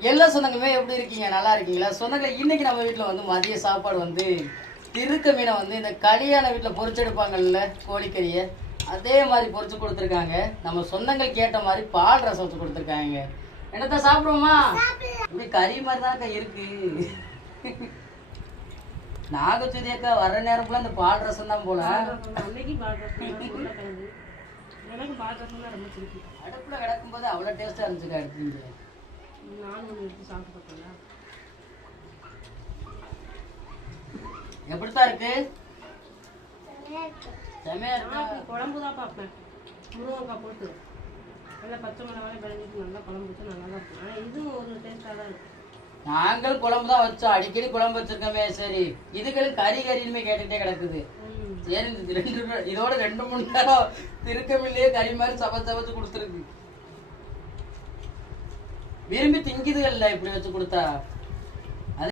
எல்லா சொந்தங்களுமே எப்படி இருக்கீங்க? நல்லா இருக்கீங்களா? சொந்தங்களை இன்னைக்கு நம்ம வீட்டில் வந்து மதிய சாப்பாடு வந்து திருக்க மீனை வந்து இந்த கல்யாண வீட்டில் பொரிச்செடுப்பாங்கல்ல கோழிக்கறியை அதே மாதிரி பொரிச்சு கொடுத்துருக்காங்க. நம்ம சொந்தங்கள் கேட்ட மாதிரி பால் ரசம் வச்சு கொடுத்துருக்காங்க. என்னத்த சாப்பிடுவோமா? இப்படி கறி மாதிரி தான் இருக்கு. நாகச்சுதி அக்கா வர நேரம்ல இந்த பால் ரசம் தான் போல. அடுப்புல கிடக்கும்போது அவ்வளோ டேஸ்டா இருந்துச்சுக்கா எடுத்துங்க சாப்பிட்டு எப்படித்தான் இருக்கு? செமையா இருக்கா. குழம்பு தான் பார்ப்பேன். முருங்கைக்காய் போட்டு. நல்லா பச்சை மிளகாய் பிழைஞ்சிட்டு நல்லா குழம்பு வச்சு நல்லா தான் இருக்கும். ஆனால் இதுவும் ஒரு டேஸ்ட்டாக தான் இருக்கும் நாங்கள் குழம்பு தான் வச்சோம். அடிக்கடி குழம்பு வச்சிருக்கோமே சரி. இதுகளும் கறி கறின்னு கேட்டுட்டே கிடக்குது. சரி ரெண்டு இதோட ரெண்டு மூணு நேரம் திருக்கமில்லையே கறி மாதிரி சமைச்சு சமைச்சு கொடுத்துருக்கு. விரும்பி திங்குதுகள்ல இப்படி வச்சு கொடுத்தா?